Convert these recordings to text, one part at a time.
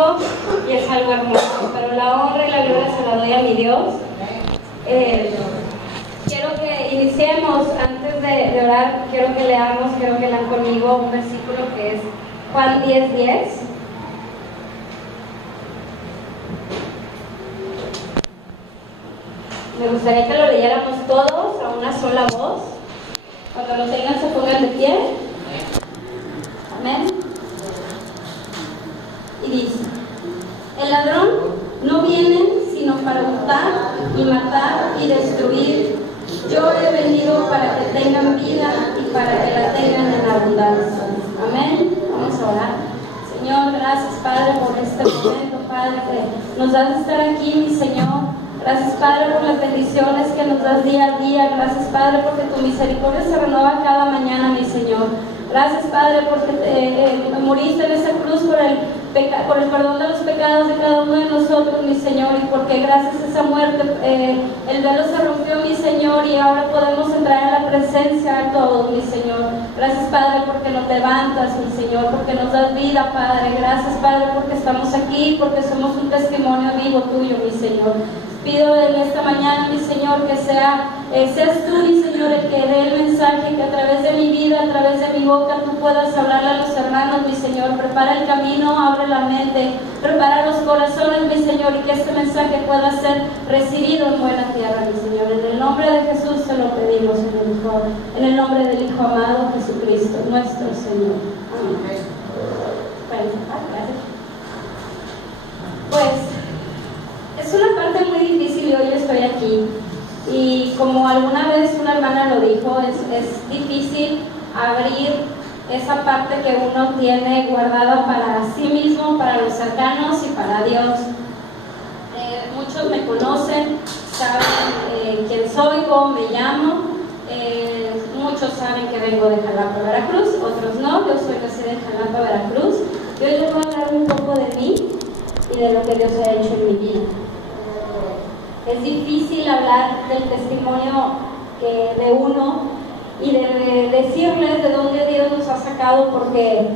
algo y es algo hermoso, pero la honra y la gloria se la doy a mi Dios. Quiero que iniciemos, antes de orar, quiero que leamos, quiero que lean conmigo un versículo que es Juan 10:10. Me gustaría que lo leyéramos todos a una sola voz. Cuando lo tengan, se pongan de pie. Amén. Y dice: el ladrón no viene sino para hurtar y matar y destruir. Yo he venido para que tengan vida y para que la tengan en abundancia. Amén. Vamos a orar. Señor, gracias, Padre, por este momento, Padre, que nos das de estar aquí, mi Señor. Gracias, Padre, por las bendiciones que nos das día a día. Gracias, Padre, porque tu misericordia se renueva cada mañana, mi Señor. Gracias, Padre, porque moriste en esa cruz por el perdón de los pecados de cada uno de nosotros, mi Señor, y porque gracias a esa muerte el velo se rompió, mi Señor, y ahora podemos entrar en la presencia de todos, mi Señor. Gracias, Padre, porque nos levantas, mi Señor, porque nos das vida, Padre. Gracias, Padre, porque estamos aquí, porque somos un testimonio vivo tuyo, mi Señor. Pido en esta mañana, mi Señor, que seas tú, mi Señor, el que dé el mensaje, que a través de mi vida, a través de mi boca, tú puedas hablarle a los hermanos, mi Señor. Prepara el camino, abre la mente, prepara los corazones, mi Señor, y que este mensaje pueda ser recibido en buena tierra, mi Señor. En el nombre de Jesús te lo pedimos, Señor, en el nombre del Hijo amado, Jesucristo, nuestro Señor. Amén. Gracias. Pues es una parte muy difícil y hoy estoy aquí. Y como alguna vez una hermana lo dijo, es difícil abrir esa parte que uno tiene guardada para sí mismo, para los cercanos y para Dios. Muchos me conocen, saben quién soy, cómo me llamo. Muchos saben que vengo de Jalapa, Veracruz, otros no. Yo soy residente de Jalapa, Veracruz. Y hoy les voy a hablar un poco de mí y de lo que Dios ha hecho en mi vida. Es difícil hablar del testimonio de uno y de decirles de dónde Dios nos ha sacado, porque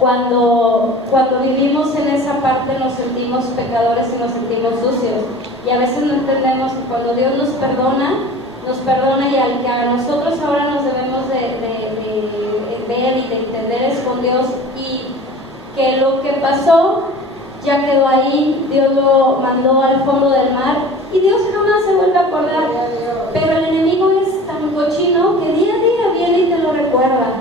cuando vivimos en esa parte nos sentimos pecadores y nos sentimos sucios, y a veces no entendemos que cuando Dios nos perdona y al que a nosotros ahora nos debemos de ver y de entender es con Dios, y que lo que pasó ya quedó ahí. Dios lo mandó al fondo del mar y Dios jamás se vuelve a acordar, pero el enemigo es tan cochino que día a día viene y te lo recuerda.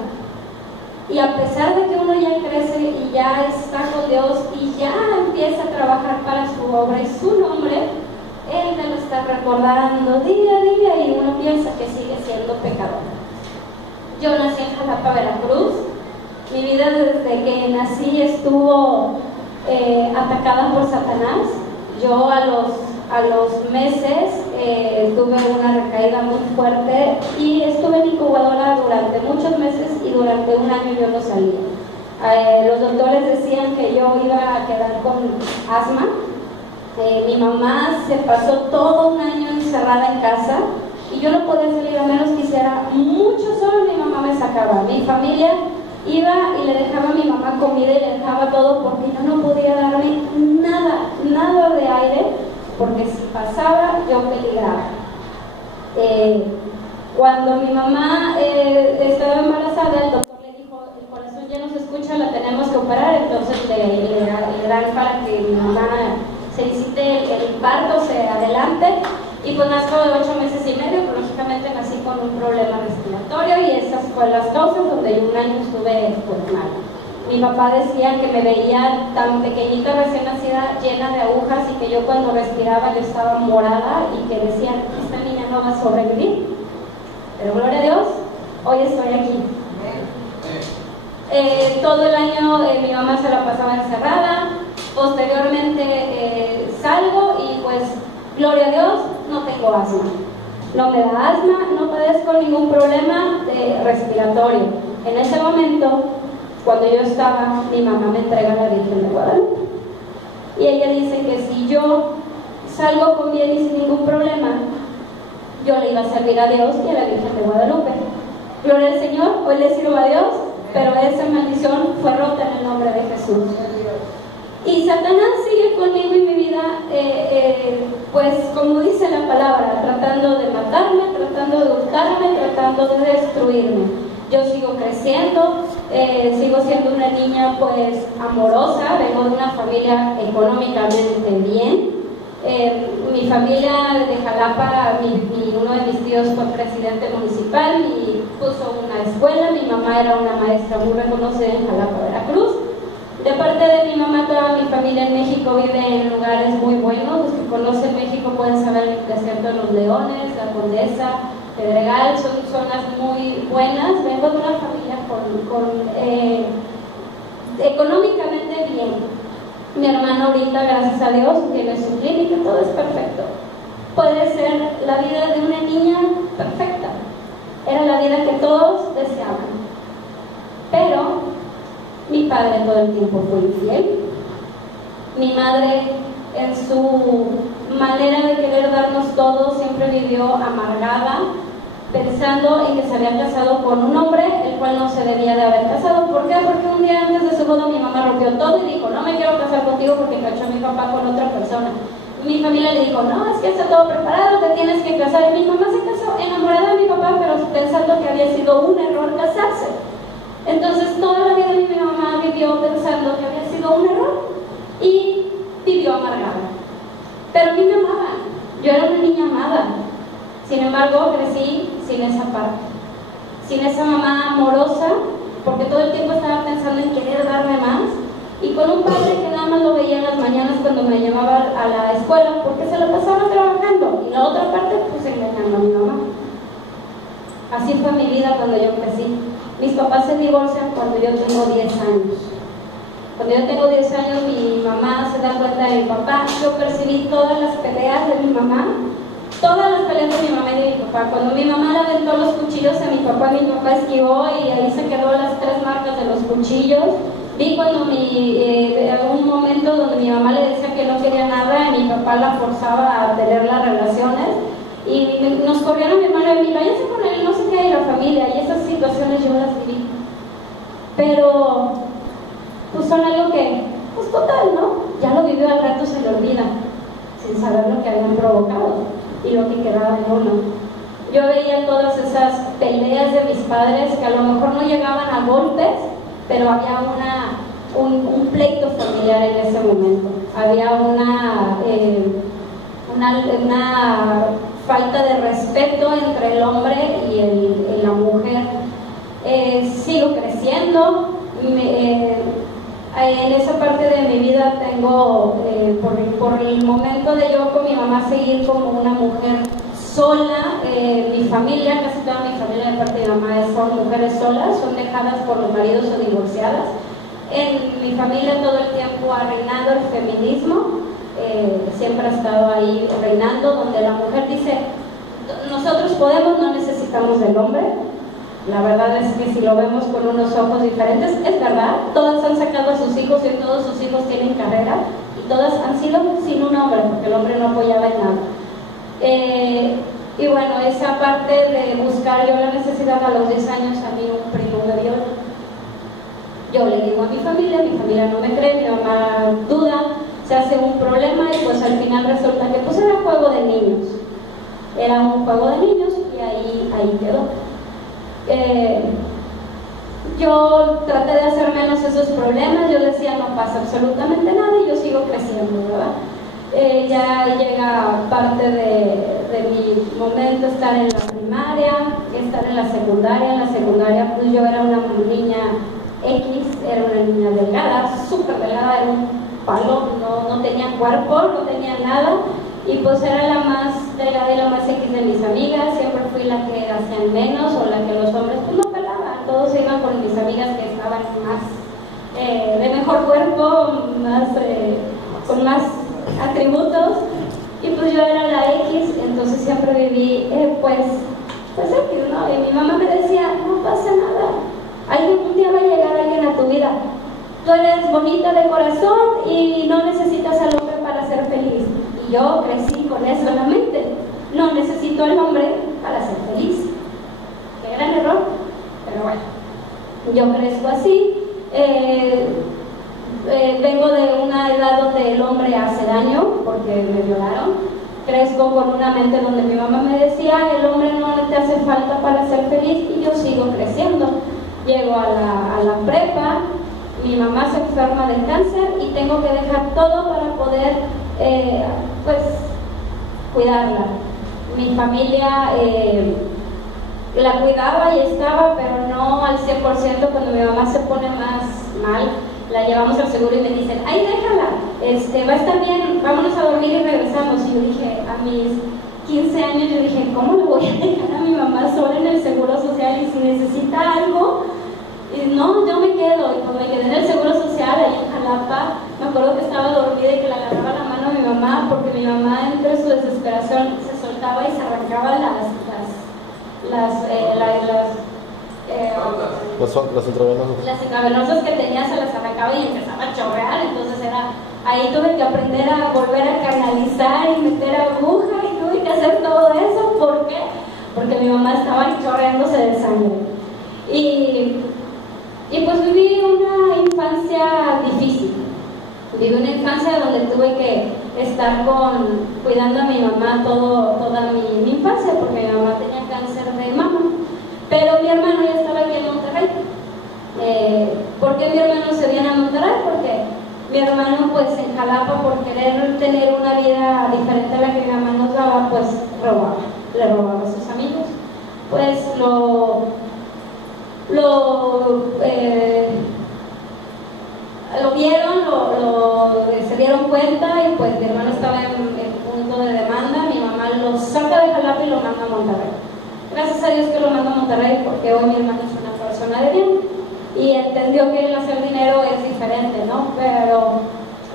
Y a pesar de que uno ya crece y ya está con Dios y ya empieza a trabajar para su obra y su nombre, Él te lo está recordando día a día y uno piensa que sigue siendo pecador. Yo nací en Jalapa, Veracruz. Mi vida desde que nací estuvo atacada por Satanás. Yo a los meses tuve una recaída muy fuerte y estuve en incubadora durante muchos meses y durante un año yo no salía. Los doctores decían que yo iba a quedar con asma. Mi mamá se pasó todo un año encerrada en casa y yo no podía salir a menos que hiciera mucho sol. Mi mamá me sacaba. Mi familia iba y le dejaba a mi mamá comida y le dejaba todo, porque yo no podía darme nada de aire, porque si pasaba yo peligraba. Cuando mi mamá estaba embarazada, el doctor le dijo: el corazón ya no se escucha, la tenemos que operar. Entonces le dan para que mi mamá se incite el parto, se adelante, y pues nazco de 8 meses y medio. Pero lógicamente nací con un problema respiratorio y esas fueron las causas donde un año estuve pues mal. Mi papá decía que me veía tan pequeñita, recién nacida, llena de agujas, y que yo cuando respiraba yo estaba morada y que decían: esta niña no va a sobrevivir. Pero gloria a Dios, hoy estoy aquí. Todo el año mi mamá se la pasaba encerrada. Posteriormente salgo y pues gloria a Dios, no tengo asma. No me da asma, no padezco ningún problema respiratorio. En ese momento, cuando yo estaba, mi mamá me entrega a la Virgen de Guadalupe. Y ella dice que si yo salgo con bien y sin ningún problema, yo le iba a servir a Dios y a la Virgen de Guadalupe. Gloria al Señor, hoy le sirvo a Dios, pero esa maldición fue rota en el nombre de Jesús. pues como dice la palabra, tratando de matarme, tratando de hurtarme, tratando de destruirme. Yo sigo creciendo, sigo siendo una niña pues amorosa, vengo de una familia económicamente bien. Mi familia de Jalapa, uno de mis tíos fue presidente municipal y puso una escuela. Mi mamá era una maestra muy reconocida en Jalapa, Veracruz. De parte de mi mamá, toda mi familia en México vive en lugares muy buenos. Los que conocen México pueden saber el desierto de los Leones, la Condesa, Pedregal, son zonas muy buenas. Vengo de una familia económicamente bien. Mi hermana ahorita, gracias a Dios, tiene su clínica, todo es perfecto. Puede ser la vida de una niña perfecta. Era la vida que todos deseaban. Pero mi padre todo el tiempo fue infiel. Mi madre, en su manera de querer darnos todo, siempre vivió amargada, pensando en que se había casado con un hombre el cual no se debía de haber casado. ¿Por qué? Porque un día antes de su boda mi mamá rompió todo y dijo: no me quiero casar contigo porque cachó a mi papá con otra persona. Mi familia le dijo: no, es que está todo preparado, te tienes que casar. Y mi mamá se casó enamorada de mi papá, pero pensando que había sido un error casarse. Entonces toda la vida mi mamá vivió pensando que había sido un error y vivió amargada. Pero a mí me amaban, yo era una niña amada. Sin embargo, crecí sin esa parte, sin esa mamá amorosa, porque todo el tiempo estaba pensando en querer darme más, y con un padre que nada más lo veía en las mañanas cuando me llamaba a la escuela, porque se lo pasaba trabajando, y la otra parte pues engañando a mi mamá. Así fue mi vida cuando yo crecí. Mis papás se divorcian cuando yo tengo 10 años. Cuando yo tengo 10 años, mi mamá se da cuenta de mi papá. Yo percibí todas las peleas de mi mamá, todas las peleas de mi mamá y de mi papá. Cuando mi mamá le aventó los cuchillos a mi papá esquivó y ahí se quedó las 3 marcas de los cuchillos. Vi cuando un momento donde mi mamá le decía que no quería nada y mi papá la forzaba a tener las relaciones. Y nos corrieron mi hermano y mi váyanse con él, no sé qué, y la familia, y esas situaciones yo las viví. Pero, pues son algo que, pues total, ¿no? Ya lo vivió, al rato se le olvida, sin saber lo que habían provocado y lo que quedaba en uno. Yo veía todas esas peleas de mis padres que a lo mejor no llegaban a golpes, pero había un pleito familiar en ese momento. Había una falta de respeto entre el hombre y la mujer. Sigo creciendo. En esa parte de mi vida tengo, por el momento de yo con mi mamá seguir como una mujer sola. Mi familia, casi toda mi familia de parte de mi mamá son mujeres solas, son dejadas por los maridos o divorciadas. En mi familia todo el tiempo ha reinado el feminismo. Siempre ha estado ahí reinando, donde la mujer dice: nosotros podemos, no necesitamos del hombre. La verdad es que si lo vemos con unos ojos diferentes, es verdad, todas han sacado a sus hijos y todos sus hijos tienen carrera y todas han sido sin un hombre, porque el hombre no apoyaba en nada. Y bueno, esa parte de buscar yo la necesidad, a los 10 años a mí un primo me viola. Yo le digo a mi familia no me cree, mi mamá duda, se hace un problema y pues al final resulta que pues era juego de niños. Era un juego de niños y ahí quedó. Yo traté de hacer menos esos problemas, yo decía no pasa absolutamente nada y yo sigo creciendo, ¿verdad? Ya llega parte de mi momento estar en la primaria, estar en la secundaria. En la secundaria pues yo era una niña X, era una niña delgada, súper delgada, era un palo, no tenía cuerpo, no tenía nada. Y pues era la más delgada y la más X de mis amigas, siempre fui la que hacían menos o la que los hombres pues no pelaban, todos se iban con mis amigas que estaban más de mejor cuerpo, con más atributos, y pues yo era la X, entonces siempre viví pues X, ¿no? Y mi mamá me decía, no pasa nada, un día va a llegar alguien a tu vida, tú eres bonita de corazón y no necesitas al hombre para ser feliz. Y yo crecí con eso en la mente. No necesito al hombre para ser feliz. Qué gran error. Pero bueno, yo crezco así. Vengo de una edad donde el hombre hace daño porque me violaron. crezco con una mente donde mi mamá me decía, el hombre no te hace falta para ser feliz, y yo sigo creciendo. Llego a la prepa, mi mamá se enferma de cáncer y tengo que dejar todo para poder pues cuidarla. Mi familia la cuidaba y estaba, pero no al 100%. Cuando mi mamá se pone más mal, la llevamos al seguro y me dicen, ay, déjala, va a estar bien, vámonos a dormir y regresamos. Y yo dije, a mis 15 años, yo dije, ¿cómo le voy a dejar a mi mamá sola en el seguro social? Y si necesita algo, y no, yo me quedo. Y cuando me quedé en el seguro social, ahí en Jalapa, me acuerdo que estaba dormida y que le agarraba la mano a mi mamá, porque mi mamá, entre su desesperación, se soltaba y se arrancaba las intravenosas que tenía, se las arrancaba y empezaba a chorrear. Entonces ahí tuve que aprender a volver a canalizar y meter aguja, y tuve que hacer todo eso. ¿Por qué? Porque mi mamá estaba chorreándose de sangre. Y pues viví una infancia difícil. Viví una infancia donde tuve que estar cuidando a mi mamá toda mi infancia, porque mi mamá tenía cáncer de mama. Pero mi hermano ya estaba aquí en Monterrey. ¿Por qué mi hermano se viene a Monterrey? Porque mi hermano, pues en Jalapa, por querer tener una vida diferente a la que mi mamá nos daba, pues le robaba a sus amigos. Pues lo vieron, se dieron cuenta, y pues mi hermano estaba en punto de demanda. Mi mamá lo saca de Jalapa y lo manda a Monterrey. Gracias a Dios que lo manda a Monterrey, porque hoy mi hermano es una persona de bien y entendió que el hacer dinero es diferente, ¿no? Pero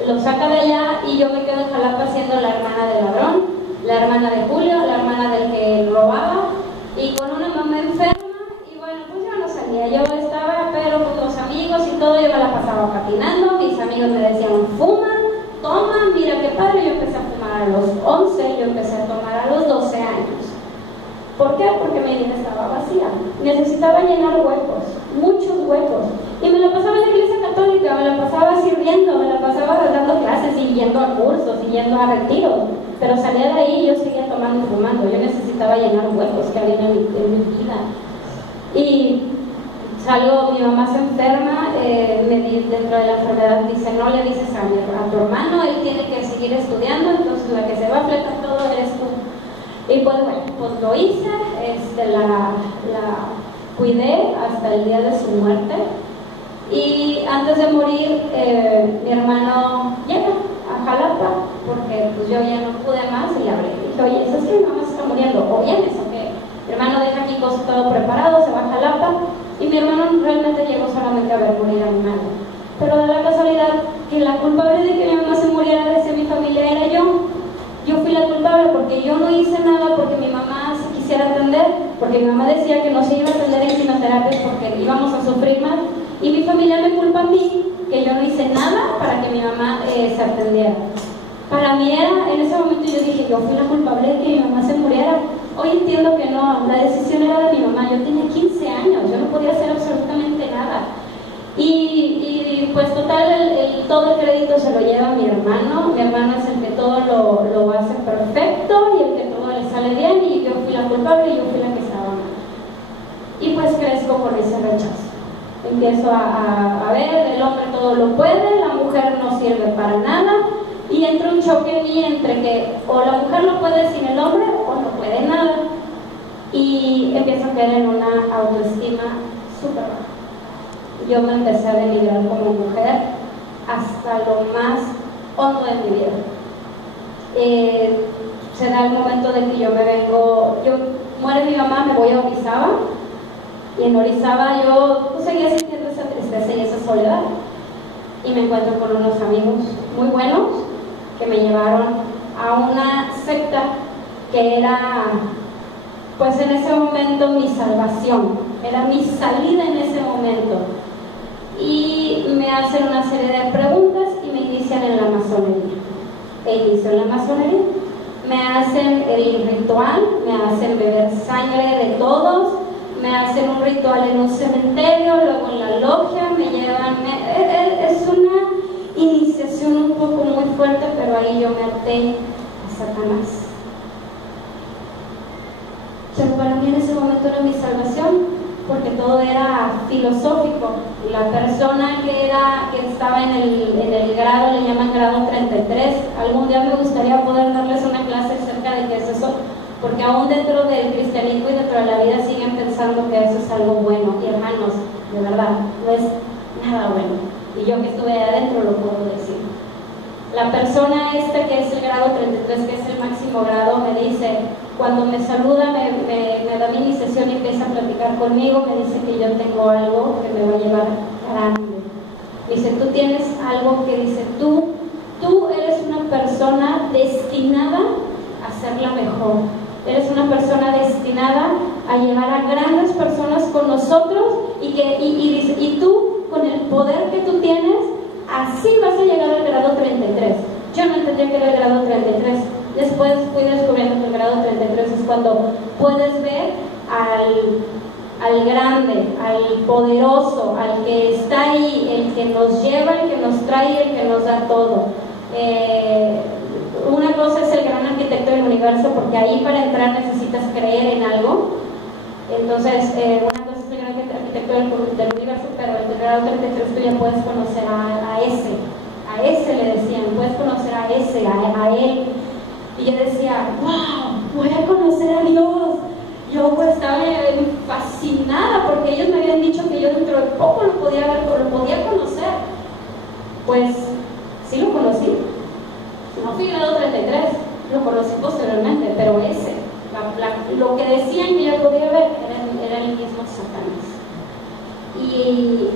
lo saca de allá y yo me quedo en Jalapa siendo la hermana del ladrón, la hermana de Julio, la hermana del que robaba, y con una mamá enferma. Y bueno, pues yo no salía, yo estaba, pero con los amigos y todo, yo me la pasaba patinando. Mis amigos me decían, fuma, toma, mira qué padre. Yo empecé a fumar a los 11, yo empecé a tomar a los 12 años. ¿Por qué? Porque mi vida estaba vacía. Necesitaba llenar huecos, muchos huecos. Y me la pasaba en la iglesia católica, me la pasaba sirviendo, me la pasaba dando clases y yendo a cursos y yendo a retiros. Pero salía de ahí y yo seguía tomando y fumando. Yo necesitaba llenar huecos que había en mi vida. Y salgo, mi mamá se enferma, dentro de la enfermedad dice, no le dices a tu hermano, él tiene que seguir estudiando, entonces la que se va a fletar todo eres tú. Y pues bueno, pues lo hice, la cuidé hasta el día de su muerte. Y antes de morir, mi hermano llega a Jalapa, porque pues yo ya no pude más, y le hablé. Dije, oye, ¿sabes que mi mamá se está muriendo? ¿O vienes o qué? Mi hermano deja aquí todo preparado, se va a Jalapa, y mi hermano realmente llegó solamente a ver morir a mi madre. Pero da la casualidad que la culpable de que mi mamá se muriera de mi familia era yo. Yo fui la culpable porque yo no hice nada porque mi mamá se quisiera atender, porque mi mamá decía que no se iba a atender en quimioterapias porque íbamos a sufrir más, y mi familia me culpa a mí que yo no hice nada para que mi mamá se atendiera. Para mí en ese momento yo dije, yo fui la culpable de que mi mamá se muriera. Hoy entiendo que no, la decisión era de mi mamá. Yo tenía 15 años, yo no podía hacer absolutamente nada. Y pues total, todo el crédito se lo lleva mi hermano. Mi hermano es el que todo lo hace perfecto y el que todo le sale bien, y yo fui la culpable y yo fui la que estaba mal. Y pues crezco con ese rechazo. Empiezo a ver, el hombre todo lo puede, la mujer no sirve para nada, y entra un choque en mí entre que o la mujer lo puede sin el hombre o no puede nada. Y empiezo a caer en una autoestima súper baja. Yo me empecé a denigrar como mujer hasta lo más hondo de mi vida. Se da el momento de que yo muere mi mamá, me voy a Orizaba, y en Orizaba yo seguía sintiendo esa tristeza y esa soledad, y me encuentro con unos amigos muy buenos que me llevaron a una secta que era, pues en ese momento, mi salvación, era mi salida en ese momento. Y me hacen una serie de preguntas y me inician en la masonería. Inicio en la masonería. Me hacen el ritual, me hacen beber sangre de todos, me hacen un ritual en un cementerio, luego en la logia, me llevan... Es una iniciación un poco muy fuerte, pero ahí yo me até a Satanás. para mí en ese momento era mi salvación, porque todo era filosófico. La persona que estaba en el grado, le llaman grado 33, algún día me gustaría poder darles una clase acerca de qué es eso, porque aún dentro del cristianismo y dentro de la vida siguen pensando que eso es algo bueno, y hermanos, de verdad, no es nada bueno, y yo que estuve adentro lo puedo decir. La persona que es el grado 33, que es el máximo grado, me dice, cuando me saluda, me da mi iniciación y empieza a platicar conmigo, me dice que yo tengo algo que me va a llevar grande. Dice, tú tienes algo que dice, tú eres una persona destinada a ser la mejor. Eres una persona destinada a llevar a grandes personas con nosotros y tú, con el poder que tú tienes, así vas a llegar al grado 33. Yo no entendía que era el grado 33. Después fui descubriendo que el grado 33 es cuando puedes ver al grande, al poderoso, al que está ahí, el que nos lleva, el que nos trae, el que nos da todo. Una cosa es el gran arquitecto del universo, porque ahí para entrar necesitas creer en algo. Entonces, una cosa es el gran arquitecto del universo, pero el grado 33 tú ya puedes conocer a ese le decían, puedes conocer a él. Y yo decía, wow, voy a conocer a Dios. Yo pues estaba fascinada, porque ellos me habían dicho que yo dentro de poco lo podía conocer. Pues sí lo conocí. No fui grado 33, lo conocí posteriormente, pero lo que decían que yo podía ver era el mismo Satanás. Y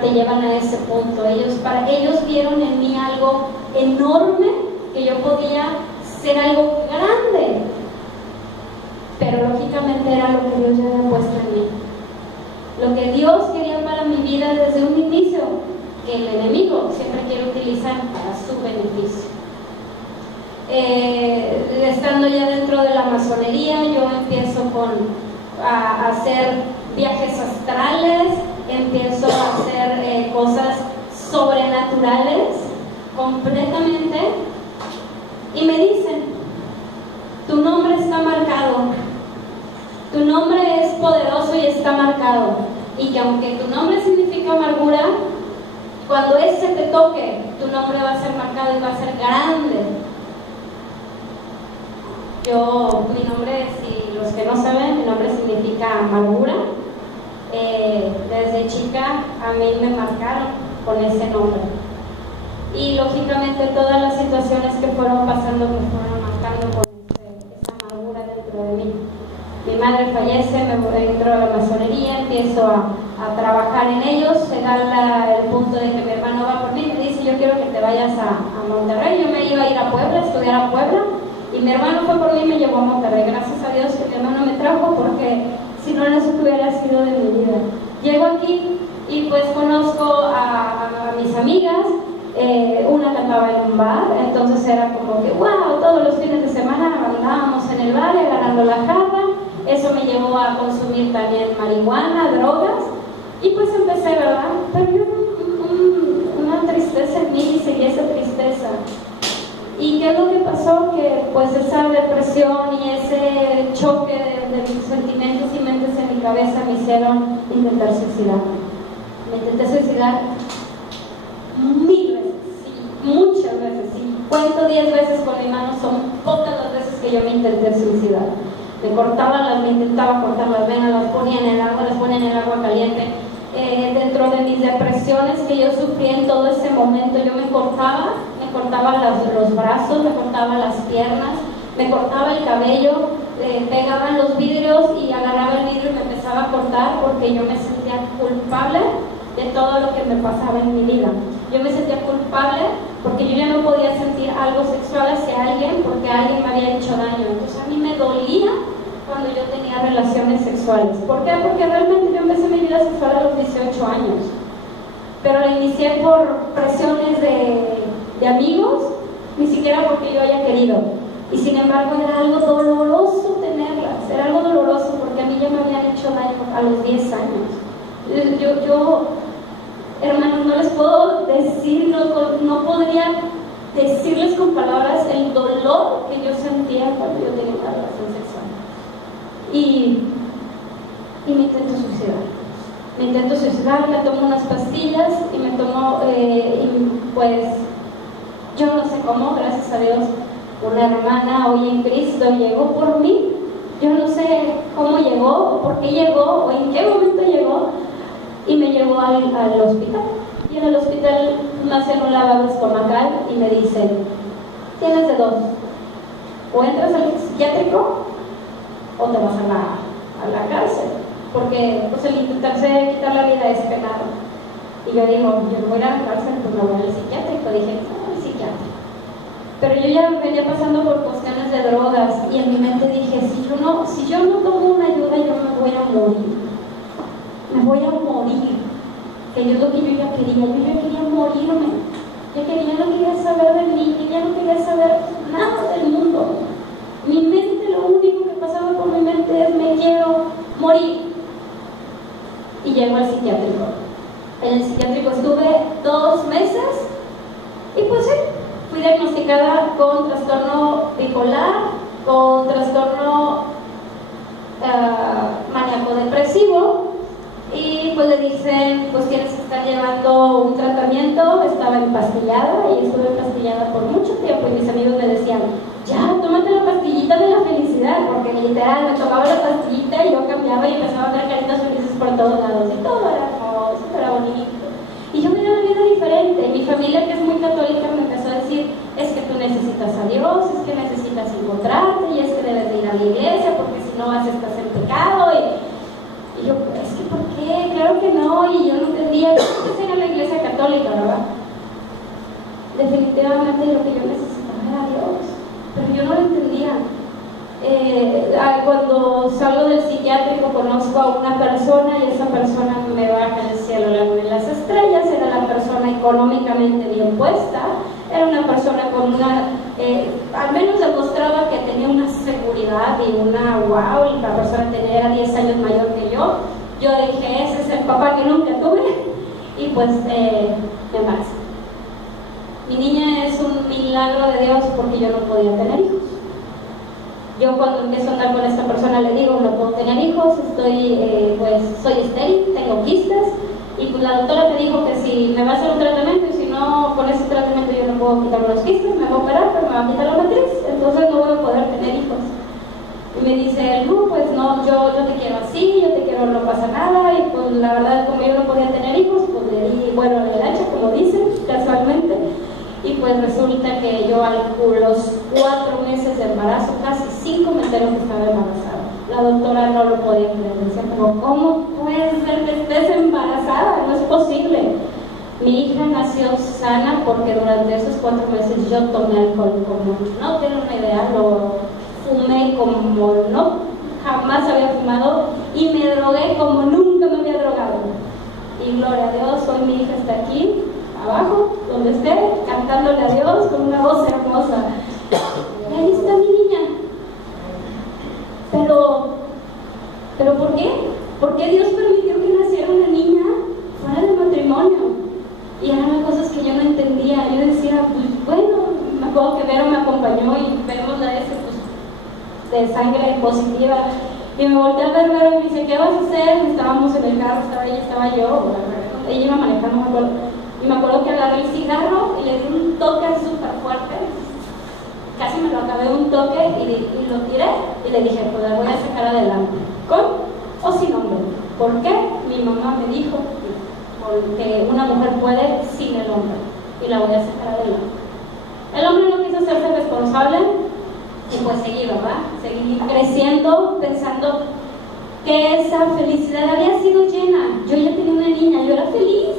te llevan a ese punto. Ellos vieron en mí algo enorme, que yo podía ser algo grande, pero lógicamente era lo que Dios ya había puesto en mí, lo que Dios quería para mi vida desde un inicio, que el enemigo siempre quiere utilizar para su beneficio. Estando ya dentro de la masonería, yo empiezo a hacer viajes astrales, empiezo a hacer cosas sobrenaturales completamente, y me dicen, tu nombre está marcado, tu nombre es poderoso y está marcado, y que aunque tu nombre significa amargura, cuando ese te toque, tu nombre va a ser marcado y va a ser grande. Mi nombre, si los que no saben, mi nombre significa amargura. Desde chica a mí me marcaron con ese nombre, y lógicamente todas las situaciones que fueron pasando me fueron marcando con esa amargura dentro de mí. Mi madre fallece, me entro a la masonería, empiezo a trabajar en ellos. Se da el punto de que mi hermano va por mí, me dice, yo quiero que te vayas a Monterrey. Yo me iba a ir a Puebla, a estudiar a Puebla, y mi hermano fue por mí y me llevó a Monterrey. Gracias a Dios que mi hermano me trajo, porque si no, eso hubiera sido de mi vida. Llego aquí y pues conozco a mis amigas. Una cantaba en un bar, entonces era como que wow, todos los fines de semana andábamos en el bar agarrando la jarra. Eso me llevó a consumir también marihuana, drogas, y pues empecé, ¿verdad? Pero yo una tristeza en mí, y seguía esa tristeza. ¿Y qué es lo que pasó? Que pues esa depresión y ese choque de mis sentimientos y mentes en mi cabeza me hicieron intentar suicidarme. Me intenté suicidar 1000 veces, sí, muchas veces, sí. Cuento 10 veces con mi mano, son pocas las veces que yo me intenté suicidar. Me intentaba cortar las venas, las ponía en el agua caliente. Dentro de mis depresiones que yo sufrí en todo ese momento, yo me cortaba los brazos, me cortaba las piernas, me cortaba el cabello, pegaban los vidrios y agarraba el vidrio y me empezaba a cortar, porque yo me sentía culpable de todo lo que me pasaba en mi vida. Yo me sentía culpable porque yo ya no podía sentir algo sexual hacia alguien, porque alguien me había hecho daño. Entonces a mí me dolía cuando yo tenía relaciones sexuales. ¿Por qué? Porque realmente yo empecé mi vida sexual a los 18 años, pero la inicié por presiones de amigos, ni siquiera porque yo haya querido. Y sin embargo era algo doloroso tenerlas, era algo doloroso porque a mí ya me habían hecho daño a los 10 años. Yo hermanos, no les puedo decir, no podría decirles con palabras el dolor que yo sentía cuando yo tenía una relación sexual. y me intento suicidar. Me tomo unas pastillas y me tomo, y pues yo no sé cómo, gracias a Dios, una hermana hoy en Cristo llegó por mí. Yo no sé cómo llegó, o por qué llegó, o en qué momento llegó, y me llevó al hospital. Y en el hospital me hacen un lavado estomacal y me dicen: tienes de dos, o entras al psiquiátrico o te vas a la cárcel, porque pues el intentarse quitar la vida es pecado. Y yo digo, yo no voy a ir a la cárcel, pues me voy al psiquiátrico. Dije, no, al psiquiátrico. Pero yo ya venía pasando por cuestiones de drogas y en mi mente dije, si yo no tomo una ayuda, yo me voy a morir. Me voy a morir. Que es lo que yo ya quería. Yo ya quería morirme. Ya no quería saber de mí, yo ya no quería saber nada del mundo. Mi mente, lo único que pasaba por mi mente es: me quiero morir. Y llego al psiquiátrico. En el psiquiátrico estuve 2 meses y pues sí, fui diagnosticada con trastorno bipolar, con trastorno maníaco-depresivo, y pues le dicen, pues tienes que estar llevando un tratamiento. Estaba empastillada y estuve empastillada por mucho tiempo, y mis amigos me decían, ya, tómate la pastillita de la felicidad, porque literal me tomaba la pastillita y yo cambiaba y empezaba a ver caritas felices por todos lados, y todo era hermoso, era bonito. Y yo veía una vida diferente. Mi familia, que es muy católica, me empezó a decir, es que tú necesitas a Dios, es que necesitas encontrarte, y es que debes de ir a la iglesia, porque si no estás en pecado. Y yo, es que ¿por qué? Claro que no. Y yo no entendía que era la iglesia católica, ¿verdad? Definitivamente lo que yo necesitaba era Dios, pero yo no lo entendía. Cuando salgo del psiquiátrico conozco a una persona, y esa persona me baja del cielo la luna y las estrellas. Era la persona económicamente bien puesta, era una persona con una, al menos demostraba que tenía una seguridad y una wow, y la persona era 10 años mayor que yo. Yo dije, ese es el papá que nunca tuve, y pues me embarazé. Mi niña es un milagro de Dios, porque yo no podía tener hijos. Yo cuando empiezo a andar con esta persona le digo, no puedo tener hijos, pues soy estéril, tengo quistes, y pues la doctora me dijo que si me va a hacer un tratamiento, y si no, con ese tratamiento yo no puedo quitar los quistes, me va a operar, pero me va a quitar la matriz, entonces no voy a poder tener hijos. Y me dice, no, pues no, yo te quiero así, yo te quiero, no pasa nada. Y pues la verdad, como yo no podía tener hijos, pues le di, bueno, la hacha, como dicen, casualmente. Y pues resulta que yo a los 4 meses de embarazo, casi 5, me entero que estaba embarazada. La doctora no lo podía creer, decía, pero ¿cómo puede ser que estés embarazada? No es posible. Mi hija nació sana porque durante esos 4 meses yo tomé alcohol como no tienen una idea, lo fumé como no, jamás había fumado, y me drogué como nunca me había drogado. Y gloria a Dios, hoy mi hija está aquí abajo, donde esté, cantándole a Dios con una voz hermosa. Y ahí está mi niña. Pero ¿por qué? ¿Por qué Dios permitió que naciera una niña fuera del matrimonio? Y eran cosas que yo no entendía. Yo decía, pues bueno, me acuerdo que Vero me acompañó y vemos la de sangre positiva. Y me volteé a ver Vero y me dice, ¿qué vas a hacer? Estábamos en el carro, estaba ella, estaba yo, ella iba manejando, me acuerdo. Y me acuerdo que agarré el cigarro y le di un toque súper fuerte, casi me lo acabé de un toque, y lo tiré y le dije, pues la voy a sacar adelante, con o sin hombre. ¿Por qué? Mi mamá me dijo que una mujer puede sin el hombre, y la voy a sacar adelante. El hombre no quiso hacerse responsable, y pues seguí, ¿verdad? Seguí creciendo pensando que esa felicidad había sido llena. Yo ya tenía una niña, yo era feliz.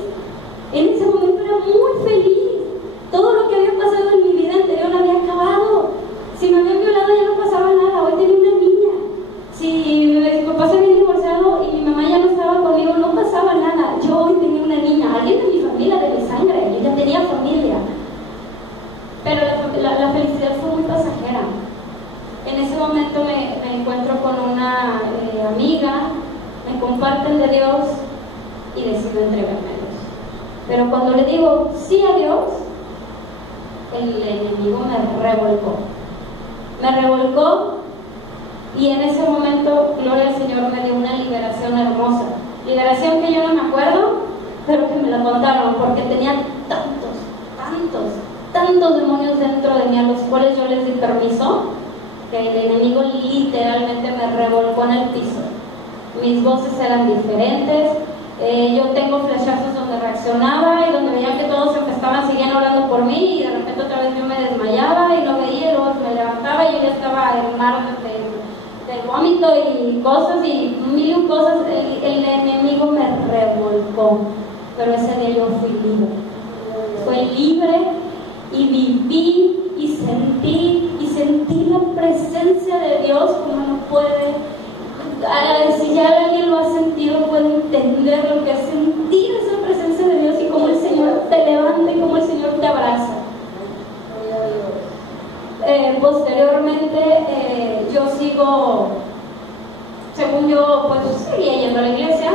En ese momento era muy feliz. Todo lo que había pasado en mi vida anterior había acabado. Si me habían violado ya no pasaba nada. Hoy tenía una niña. Si mi papá se había divorciado y mi mamá ya no estaba conmigo, no pasaba nada. Yo hoy tenía una niña, alguien de mi familia, de mi sangre. Yo ya tenía familia. Pero la felicidad fue muy pasajera. En ese momento me encuentro con una amiga, me comparten de Dios y decido entregarme a Dios. Pero cuando le digo sí a Dios, el enemigo me revolcó. Me revolcó Y en ese momento, gloria al Señor, me dio una liberación hermosa. Liberación que yo no me acuerdo, pero que me la contaron, porque tenía tantos demonios dentro de mí, a los cuales yo les di permiso, que el enemigo literalmente me revolcó en el piso. Mis voces eran diferentes, yo tengo flechazos donde reaccionaba y donde veía que todos seguían orando por mí, y de repente otra vez yo me desmayaba y no veía, y luego me levantaba y yo ya estaba en mar de vómito y cosas, y mil cosas. El enemigo me revolcó, pero ese día yo fui libre y viví y sentí la presencia de Dios como no puede. Si ya alguien lo ha sentido, puede entender lo que es sentir esa presencia de Dios y cómo el Señor te levanta y cómo el Señor te abraza. Posteriormente, yo sigo, según yo, pues seguía yendo a la iglesia,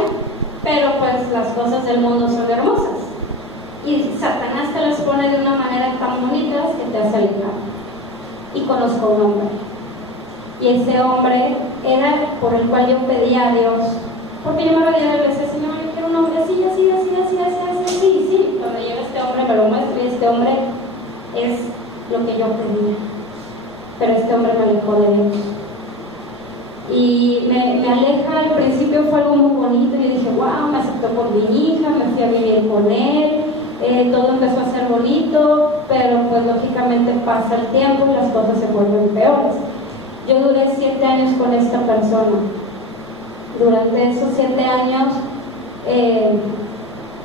pero pues las cosas del mundo son hermosas. Y Satanás te las pone de una manera tan bonita que te hace alejar. Y conozco a un hombre. Y ese hombre era por el cual yo pedía a Dios. Porque yo me veía a veces, Señor, yo quiero un hombre así. Sí. Cuando llega este hombre me lo muestra, y este hombre es lo que yo pedía. Pero este hombre me alejó de Dios. Y me aleja. Al principio fue algo muy bonito. Yo dije, wow, me aceptó por mi hija, me fui a vivir con él. Todo empezó a ser bonito, pero pues lógicamente pasa el tiempo y las cosas se vuelven peores. Yo duré 7 años con esta persona. Durante esos 7 años,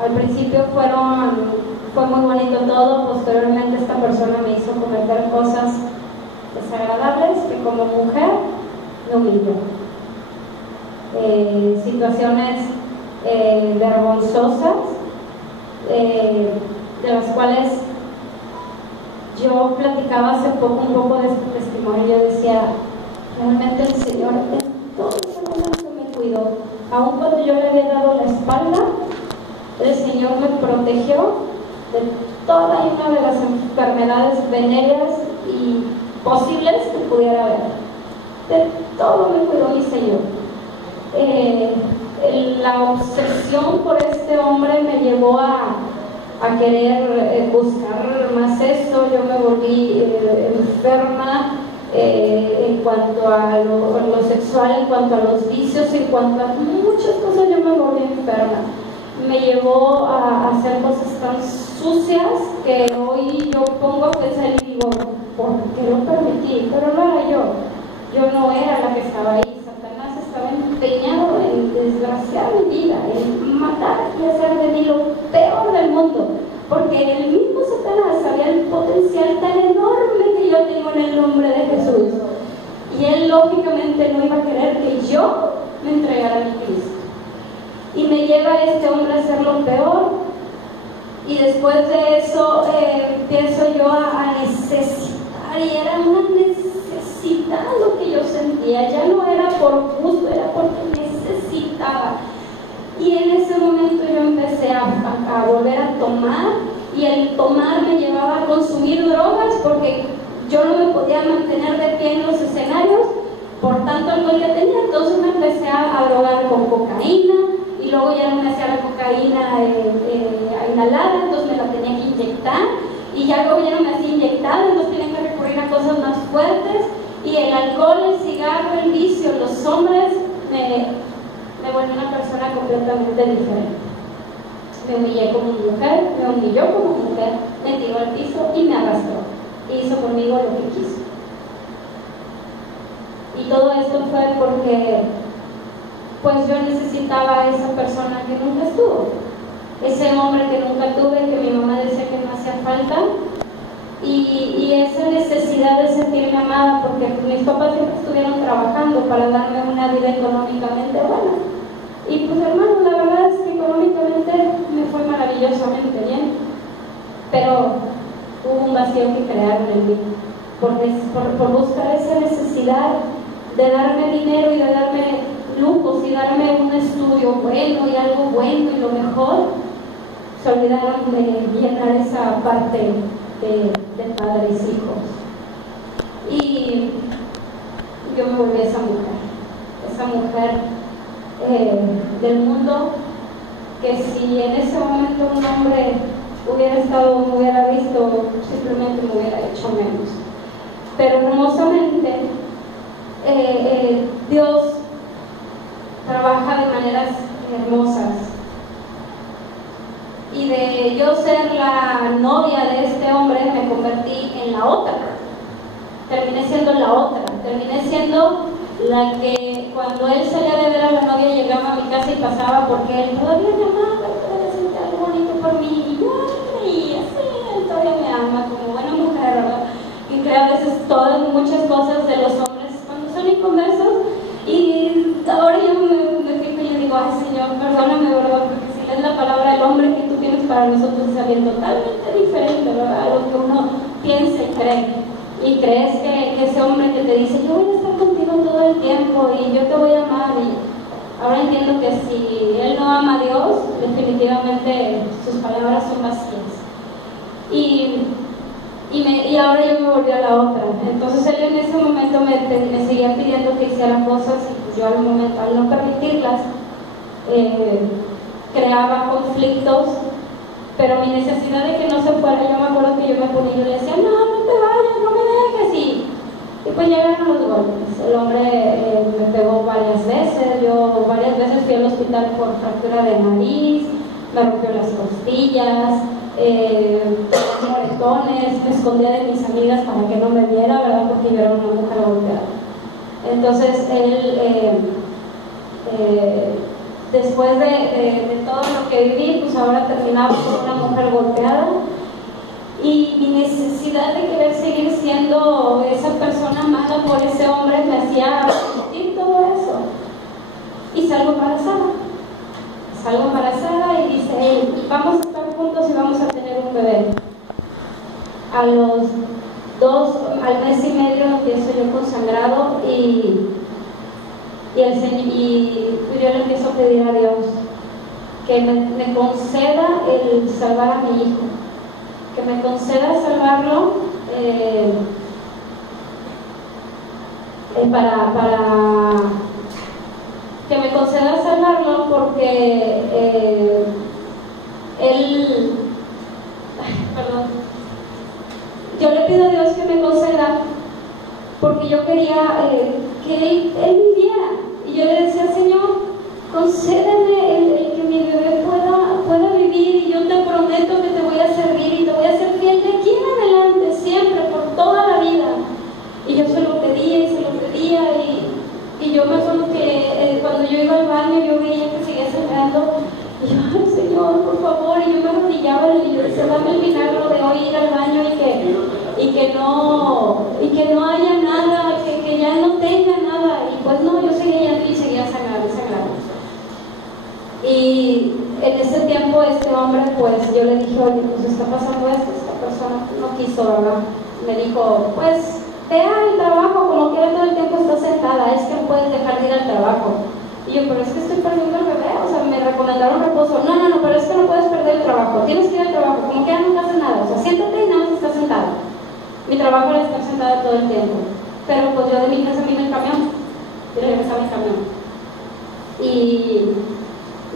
al principio fue muy bonito todo. Posteriormente esta persona me hizo cometer cosas desagradables que como mujer me humilló. Situaciones vergonzosas, de las cuales yo platicaba hace poco un poco de este testimonio. Yo decía, realmente el Señor en todo ese momento me cuidó. Aun cuando yo le había dado la espalda, el Señor me protegió de toda y una de las enfermedades venéreas y posibles que pudiera haber. De todo me cuidó mi Señor. La obsesión por este hombre me llevó a querer buscar más eso. Yo me volví enferma en cuanto a lo sexual, en cuanto a los vicios, en cuanto a muchas cosas. Yo me volví enferma. Me llevó a hacer cosas tan sucias que hoy yo pongo a pensar y digo, ¿por qué lo permití? Pero no era yo. Yo no era la que estaba ahí. Satanás estaba empeñado en desgraciar mi vida, en matar y hacer de mí lo peor del mundo, porque el mismo Satanás sabía el potencial tan enorme que yo tengo en el nombre de Jesús, y él lógicamente no iba a querer que yo me entregara a mi Cristo. Y me lleva este hombre a hacer lo peor, y después de eso empiezo yo a necesitar, y era una necesidad lo que yo sentía. Ya no era por gusto, era porque necesitaba. Y en ese momento yo empecé a volver a tomar, y el tomar me llevaba a consumir drogas, porque yo no me podía mantener de pie en los escenarios por tanto alcohol que tenía. Entonces me empecé a drogar con cocaína, y luego ya no me hacía la cocaína a inhalar, entonces me la tenía que inyectar, y ya luego ya no me hacía inyectar, entonces tenía que recurrir a cosas más fuertes. Y el alcohol, el cigarro, el vicio, los hombres me volvió una persona completamente diferente. Me humillé como mujer, me humilló como mujer, me tiró al piso y me arrastró. Y hizo conmigo lo que quiso. Y todo esto fue porque pues yo necesitaba a esa persona que nunca estuvo. Ese hombre que nunca tuve, que mi mamá decía que me hacía falta. Y esa necesidad de sentirme amada, porque mis papás siempre estuvieron trabajando para darme una vida económicamente buena. Y pues hermano, la verdad es que económicamente me fue maravillosamente bien, pero hubo un vacío que crearon en mí, por buscar esa necesidad de darme dinero y de darme lujos y darme un estudio bueno y algo bueno y lo mejor. Se olvidaron de llenar esa parte de padres e hijos. Y yo me volví esa mujer del mundo, que si en ese momento un hombre hubiera estado, me hubiera visto, simplemente me hubiera hecho menos. Pero hermosamente Dios trabaja de maneras hermosas, y de yo ser la novia de este hombre me convertí en la otra. Terminé siendo la otra, terminé siendo la que cuando él salía de ver a la novia llegaba a mi casa y pasaba porque él todavía me amaba, todavía sentía algo bonito por mí, y yo creía, sí, él todavía me ama como buena mujer, ¿verdad? Y creo a veces muchas cosas de los hombres cuando son inconversos, y ahora yo me fijo y yo digo, ay Señor, perdóname, ¿verdad? Porque si lees la palabra, el hombre que tú tienes para nosotros es alguien totalmente diferente, ¿verdad? A lo que uno piensa y cree. Y crees que ese hombre que te dice, yo voy a estar contigo todo el tiempo y yo te voy a amar, y ahora entiendo que si él no ama a Dios, definitivamente sus palabras son vacías. Y ahora yo me volví a la otra. Entonces él en ese momento me seguía pidiendo que hiciera cosas, y pues yo al momento, al no permitirlas, creaba conflictos. Pero mi necesidad de que no se fuera, yo me acuerdo que yo me ponía y le decía, no te vayas, no me dejes, y pues llegaron los golpes. El hombre me pegó varias veces, yo varias veces fui al hospital por fractura de nariz, me rompió las costillas, moretones, me escondía de mis amigas para que no me viera, ¿verdad? Porque yo era una mujer golpeada. Entonces él, después de todo lo que viví, pues ahora terminaba con una mujer golpeada, y mi necesidad de querer seguir siendo esa persona amada por ese hombre me hacía sentir todo eso. Y salgo embarazada y dice, hey, vamos a estar juntos y vamos a tener un bebé. Al mes y medio empiezo yo con sangrado, y yo le empiezo a pedir a Dios que me conceda el salvar a mi hijo, que me conceda salvarlo, que me conceda salvarlo porque yo le pido a Dios que me conceda, porque yo quería que él viviera. Y yo le decía, Señor, concédeme el que mi bebé pueda vivir, y yo te prometo que te voy a servir y te voy a ser fiel de aquí en adelante, siempre, por toda la vida. Y yo se lo pedía y yo me acuerdo que cuando yo iba al baño yo veía que seguía sangrando, y yo, ay Señor, por favor, y yo me arrodillaba y yo decía, dame el milagro de hoy ir al baño y que no haya nada, que ya no tenga nada. Y pues no, yo seguía yendo y seguía sangrando. Y en ese tiempo este hombre, pues yo le dije, oye, pues está pasando esto, esta persona no quiso, ¿verdad? Me dijo, pues ve al trabajo, como quiera todo el tiempo estás sentada, es que no puedes dejar de ir al trabajo. Y yo, pero es que estoy perdiendo el bebé, o sea, me recomendaron reposo. No, pero es que no puedes perder el trabajo, tienes que ir al trabajo, como quiera nunca haces nada, o sea, siéntate y nada más estás sentada. Mi trabajo era estar sentada todo el tiempo, pero pues yo de mi casa vine en el camión, y regresaba en camión. Y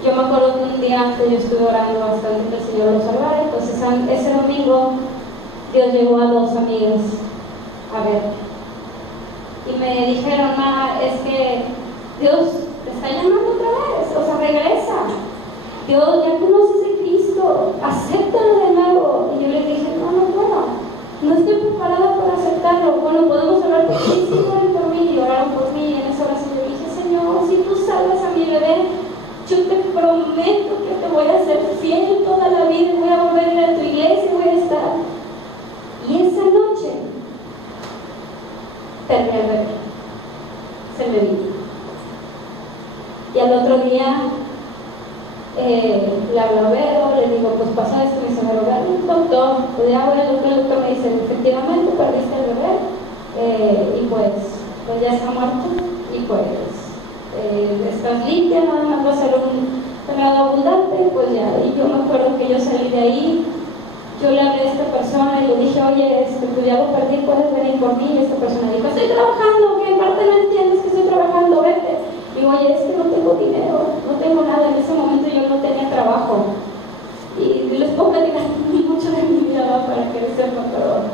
yo me acuerdo que un día antes yo estuve orando bastante que el Señor lo salvara. Entonces ese domingo Dios llevó a 2 amigas a ver, y me dijeron, es que Dios te está llamando otra vez, o sea, regresa, Dios ya conoces a Cristo, acéptalo de nuevo. Y yo les dije, no puedo, no estoy preparada para aceptarlo. Bueno, podemos orar por ti, sí, oren por mí. Y oraron por mí, y en esa oración yo dije, Señor, si tú salvas a mi bebé, yo te prometo que te voy a ser fiel toda la vida, y voy a volver a ir a tu iglesia y voy a estar. Y esa noche perdí al bebé, se me vino. Y al otro día le hablo a Vero, le digo, pues pasa esto, me dice, Vero, doctor, pues ya voy al doctor, el doctor me dice, efectivamente perdiste el bebé, y pues ya está muerto, y pues estás limpia, nada más va a ser un sangrado abundante, pues ya. Y yo me acuerdo que yo salí de ahí yo le hablé a esta persona y le dije, oye, pues ya voy a partir, puedes venir por mí. Y esta persona dijo, estoy trabajando, que en parte no entiendes que estoy trabajando, vete. Digo, oye, es que no tengo dinero, no tengo nada. En ese momento yo no tenía trabajo. Y les puedo platicar mucho de mi vida para que sepan, pero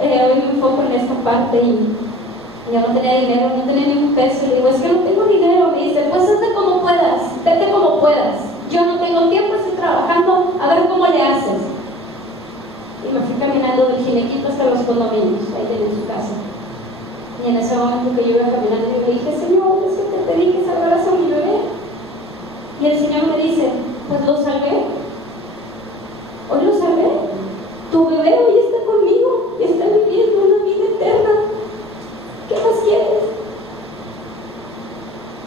hoy me enfoco en esta parte y yo no tenía dinero, no tenía ni un peso. Le digo, es que no tengo dinero. Me dice, pues hazte como puedas, vete como puedas. Yo no tengo tiempo, estoy trabajando, a ver cómo le haces. Y me fui caminando del Ginequito hasta los condominios, ahí tiene su casa. Y en ese momento que yo iba caminando, yo le dije, Señor, es que te pedí que salvaras a mi bebé. Y el Señor me dice, pues lo salvé. Hoy lo salvé. Tu bebé hoy está conmigo y está viviendo una vida eterna. ¿Qué más quieres?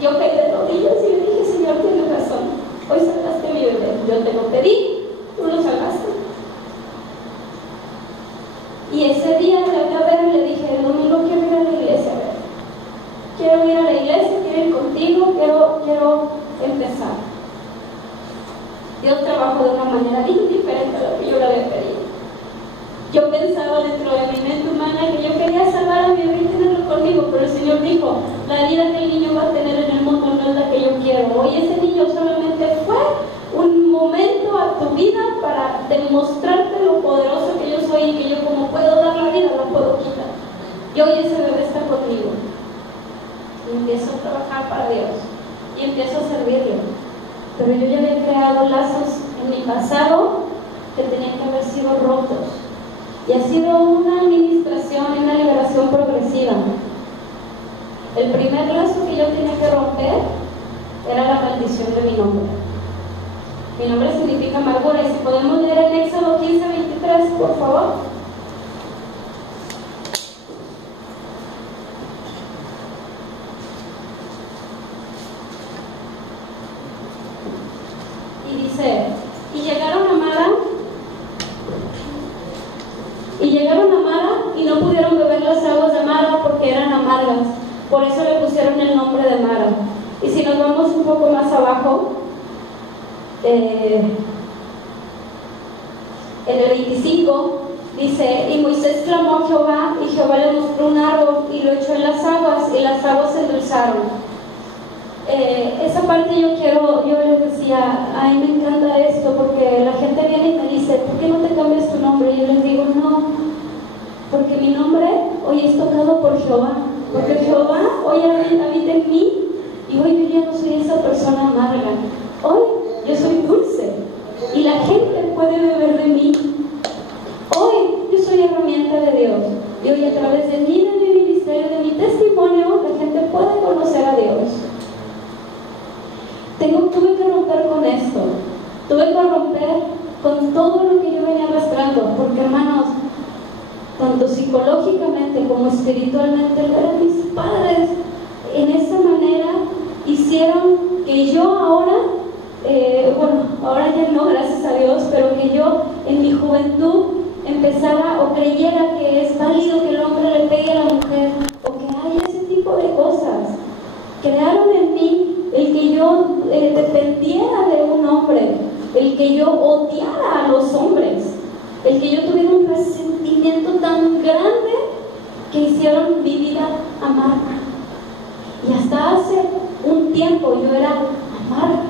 Yo caí de rodillas y le dije, Señor, tienes razón. Hoy salvaste a mi bebé. Yo te lo pedí, tú lo salvaste. Y ese día le hablé a ver y le dije, el domingo quiero ir a la iglesia a ver. Quiero ir a la iglesia, quiero ir contigo, quiero empezar. Dios trabajó de una manera bien diferente a lo que yo le había pedido. Yo pensaba dentro de mi mente humana que yo quería salvar a mi bebé y tenerlo conmigo, pero el Señor dijo, la vida que el niño va a tener en el mundo no es la que yo quiero. Hoy ese niño solamente fue un momento a tu vida para demostrarte lo poderoso que yo soy y que yo como puedo dar la vida, la puedo quitar. Y hoy ese bebé está conmigo. Y empiezo a trabajar para Dios y empiezo a servirle. Pero yo ya había creado lazos en mi pasado que tenían que haber sido rotos. Y ha sido una administración y una liberación progresiva. El primer lazo que yo tenía que romper era la maldición de mi nombre. Mi nombre significa amargura. Y si podemos leer en Éxodo 15:23, por favor. Y dice, y llegaron a Mara y no pudieron beber las aguas de Mara porque eran amargas. Por eso le pusieron el nombre de Mara. Y si nos vamos un poco más abajo, en el 25 dice, y Moisés clamó a Jehová, y Jehová le mostró un árbol y lo echó en las aguas, y las aguas se endulzaron. Esa parte yo les decía, ay, me encanta esto, porque la gente viene y me dice, ¿por qué no te cambias tu nombre? Y yo les digo, no, porque mi nombre hoy es tocado por Jehová, porque Jehová hoy habita en mí, y hoy yo ya no soy esa persona amarga, hoy yo soy dulce, y la gente puede beber de mí. Hoy yo soy herramienta de Dios, y hoy a través de mí, de mi ministerio, de mi testimonio, la gente puede conocer a Dios. Tuve que romper con esto, tuve que romper con todo lo que yo venía arrastrando, porque hermanos, tanto psicológicamente como espiritualmente, mis padres en esa manera hicieron que yo ahora, ahora ya no, gracias a Dios, pero que yo en mi juventud empezara o creyera que es válido que el hombre le pegue a la mujer, o que hay ese tipo de cosas. Crearon en mí el que yo dependiera de un hombre, el que yo odiara a los hombres, el que yo tuviera un resentimiento tan grande que hicieron mi vida amarga. Y hasta hace un tiempo yo era amarga.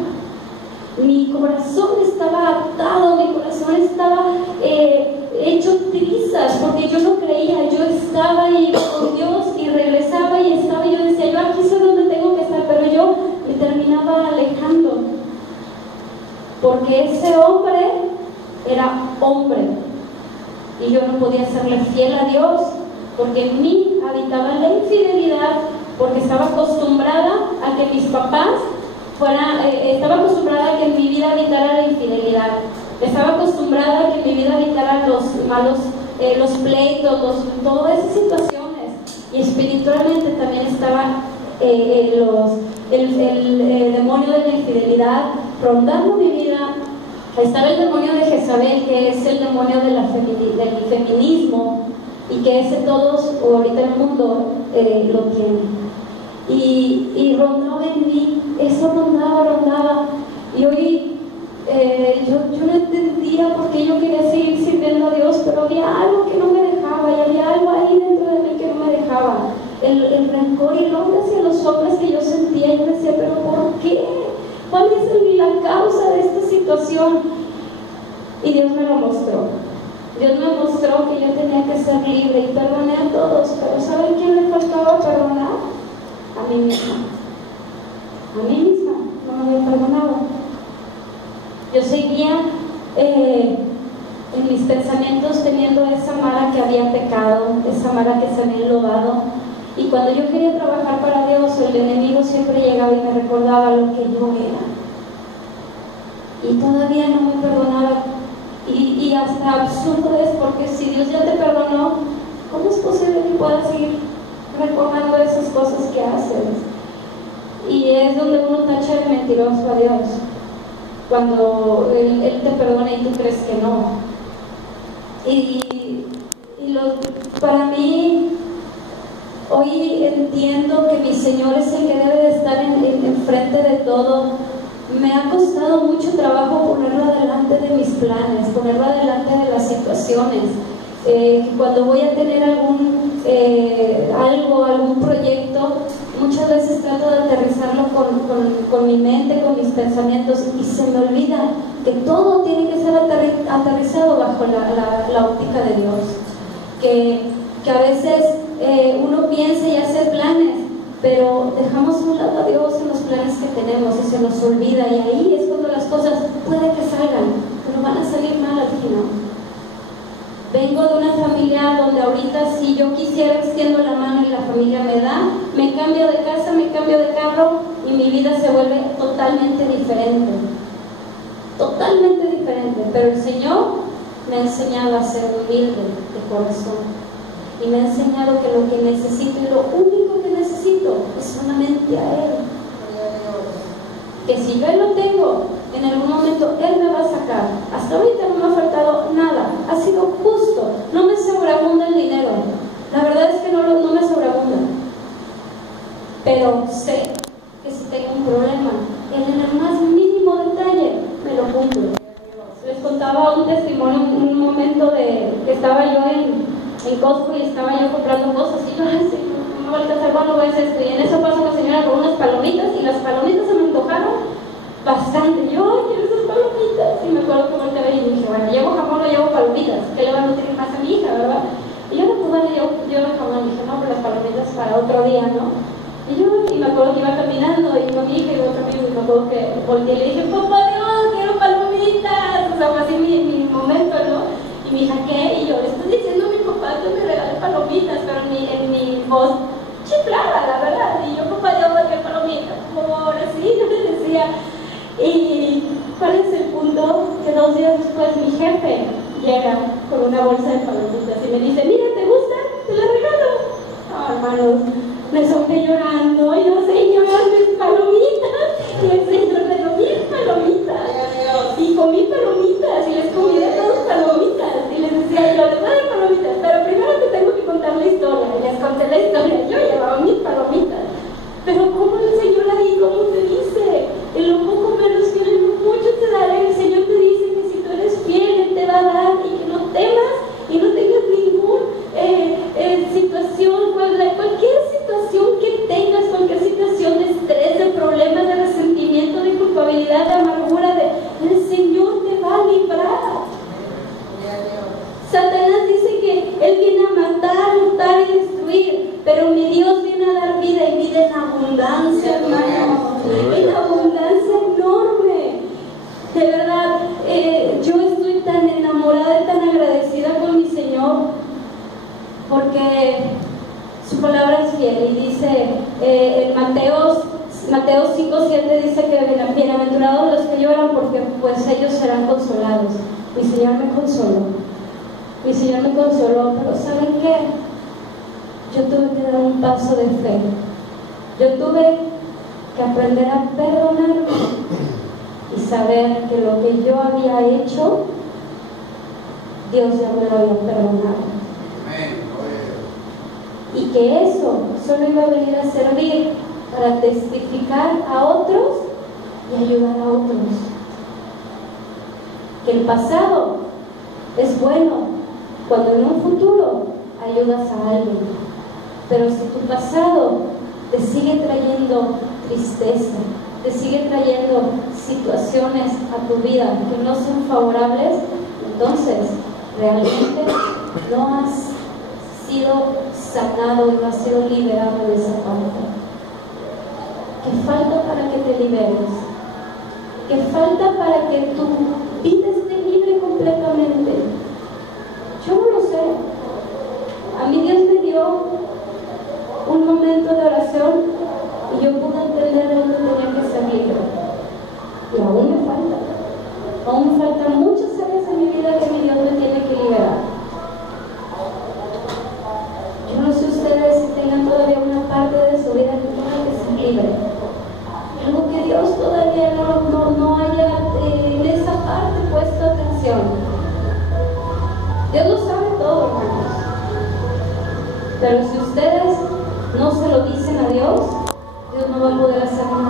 Mi corazón estaba atado, mi corazón estaba hecho trizas, porque yo no creía, yo estaba y iba con Dios y regresaba y estaba, y yo decía, yo aquí soy donde tengo que estar, pero yo me terminaba alejando, porque ese hombre era hombre, y yo no podía serle fiel a Dios, porque en mí habitaba la infidelidad, porque estaba acostumbrada a que mis papás estaba acostumbrada a que en mi vida habitara la infidelidad, estaba acostumbrada a que en mi vida habitaran los malos, los pleitos, todas esas situaciones, y espiritualmente también estaba el demonio de la infidelidad rondando mi vida. Estaba el demonio de Jezabel, que es el demonio del feminismo, y que ese todos ahorita en el mundo lo tienen. Y rondaba en mí, eso rondaba, y hoy yo no entendía por qué yo quería seguir sirviendo a Dios, pero había algo que no me dejaba, y había algo ahí dentro de mí que no me dejaba. El rencor y el odio hacia los hombres que yo sentía, yo decía, pero ¿por qué? ¿Cuál es la causa de esta situación? Y Dios me lo mostró. Dios me mostró que yo tenía que ser libre, y perdoné a todos, pero ¿saben quién le faltaba perdonar? A mí misma. A mí misma no me había perdonado. Yo seguía en mis pensamientos teniendo esa Mara que había pecado, esa Mara que se había enlodado, y cuando yo quería trabajar para Dios, el enemigo siempre llegaba y me recordaba lo que yo era, y todavía no me perdonaba. Y hasta absurdo es, porque si Dios ya te perdonó, ¿cómo es posible que puedas seguir recordando esas cosas que haces? Y es donde uno tacha de mentiroso a Dios, cuando Él te perdona y tú crees que no. Para mí, hoy entiendo que mi Señor es el que debe de estar en frente de todo. Me ha costado mucho trabajo ponerlo adelante de mis planes, ponerlo adelante de las situaciones. Cuando voy a tener algún proyecto, muchas veces trato de aterrizarlo con mi mente, con mis pensamientos, y se me olvida que todo tiene que ser aterrizado bajo la óptica de Dios. Que a veces uno piensa y hace planes, pero dejamos a un lado a Dios en los planes que tenemos y se nos olvida, y ahí es cuando las cosas puede que salgan, pero van a salir mal al final. Vengo de una familia donde ahorita, si yo quisiera, extiendo la mano y la familia me da, me cambio de casa, me cambio de carro y mi vida se vuelve totalmente diferente, pero el Señor me ha enseñado a ser humilde de corazón. Y me ha enseñado que lo que necesito y lo único que necesito es solamente a Él. Que si yo Él lo tengo, en algún momento Él me va a sacar. Hasta ahorita no me ha faltado nada. Ha sido justo. No me sobreabunda el dinero. La verdad es que no me sobreabunda. Pero sé que si tengo un problema, Él en el más mínimo detalle me lo cumple. Les contaba un testimonio, un momento que estaba yo en Costco y estaba yo comprando cosas, y yo, ay, sí, no me va a alcanzar, bueno, voy a hacer esto. Y en eso pasa una señora con unas palomitas, y las palomitas se me antojaron bastante. Yo, ay, quiero esas palomitas. Y me acuerdo que volteé a ver y dije, bueno, llevo jamón o llevo palomitas, ¿qué le van a nutrir más a mi hija, verdad? Y yo, pues bueno, yo jamón, y dije, no, pero las palomitas para otro día, ¿no? Y me acuerdo que iba caminando, y con mi hija y otro amigo, y me acuerdo que volteé y le dije, papá Dios, quiero palomitas. O sea, fue así mi momento, ¿no? Y mi hija, ¿qué? Y yo, le estoy diciendo a mi papá que me regale palomitas, pero en mi voz chiflada, la verdad. Y yo, papá Dios, ¿qué palomitas? Por así, yo le decía. Y ¿cuál es el punto? Que 2 días después mi jefe llega con una bolsa de palomitas y me dice, mira, ¿te gusta? Te la regalo. Oh, hermanos, me solté llorando, y yo, Señor, mis palomitas. Y el Señor me dio mis palomitas. Y comí palomitas, y les comí de todas palomitas. Y les decía, yo les voy a dar palomitas, pero primero te tengo que contar la historia. Y les conté la historia. Yo llevaba mis palomitas. Pero ¿cómo el Señor ahí? ¿Cómo te dice? En lo poco menos que en lo mucho te daré. El Señor te dice que si tú eres fiel, Él te va a dar, y que no temas y no tengas ninguna situación, cualquier situación que tengas, cualquier situación de estrés, de problemas, de resentimiento, de culpabilidad, de amargura, el Señor te va a librar. Satanás dice que Él viene a matar, hurtar y destruir, pero mi Dios viene a dar vida, y vida en abundancia, hermano, en abundancia enorme. De verdad, yo estoy tan enamorada y tan agradecida con mi Señor, porque su palabra es fiel, y dice en Mateo 5:7 dice que bienaventurados los que lloran, porque pues ellos serán consolados. Mi Señor me consoló, pero ¿saben qué? Yo tuve que dar un paso de fe. Yo tuve que aprender a perdonarme y saber que lo que yo había hecho, Dios ya me lo había perdonado. Y que eso solo iba a venir a servir para testificar a otros y ayudar a otros. que el pasado es bueno cuando en un futuro ayudas a alguien. Pero si tu pasado te sigue trayendo tristeza, te sigue trayendo situaciones a tu vida que no son favorables, entonces realmente no has sido sanado y no has sido liberado de esa parte. ¿Qué falta para que te liberes? ¿Qué falta para que tu vida esté libre completamente? Yo no lo sé. A mí Dios me dio un momento de oración y yo pude entender dónde tenía que ser libre. Y aún me falta. Aún me faltan muchas áreas en mi vida que mi Dios me tiene que liberar. Yo no sé ustedes si tengan todavía una parte de su vida que tenga que ser libre. Algo que Dios todavía no haya en esa parte puesto atención. Dios lo sabe todo, hermanos. Pero si ustedes no se lo dicen a Dios, Dios no va a poder hacer nada.